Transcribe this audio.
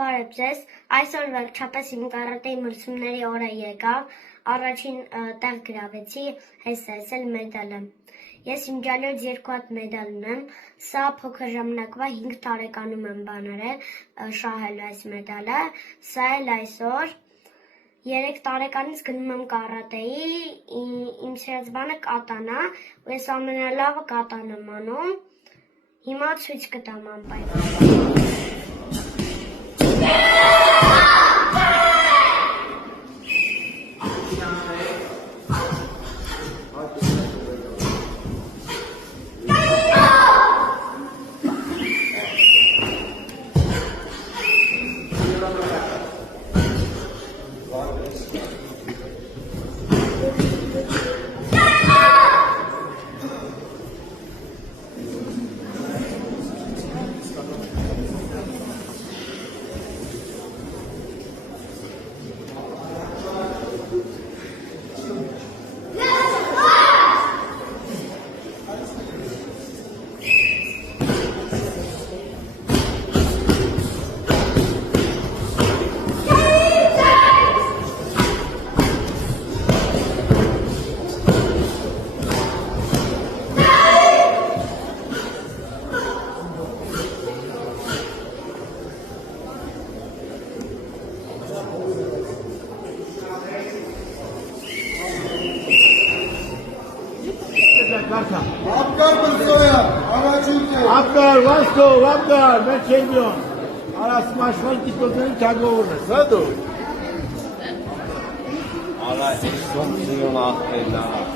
Բարև ձեզ, այսօր վերջապես իմ կարատեի մրցումների օրը եկավ, առաջին տեղ գրավեցի, այս էլ մեդալը։ Ես իմ ջալյոց 2 հատ մեդալ ունեմ, սա փոքր ժամանակվա 5 տարեկանում եմ բաներել, շահել այս մեդալը, սա էլ այսօր 3 տարեկանից գնում եմ կարատեի, իմ սիրած բանը կատանա, ու ես ամենալավը կատան եմ անում, հիմա ցույց կտամ անպայման։ Let's go, Abgar, we're champion. Ara smash one tipotin kagovrne, sadu. Ara son milyon ahbella.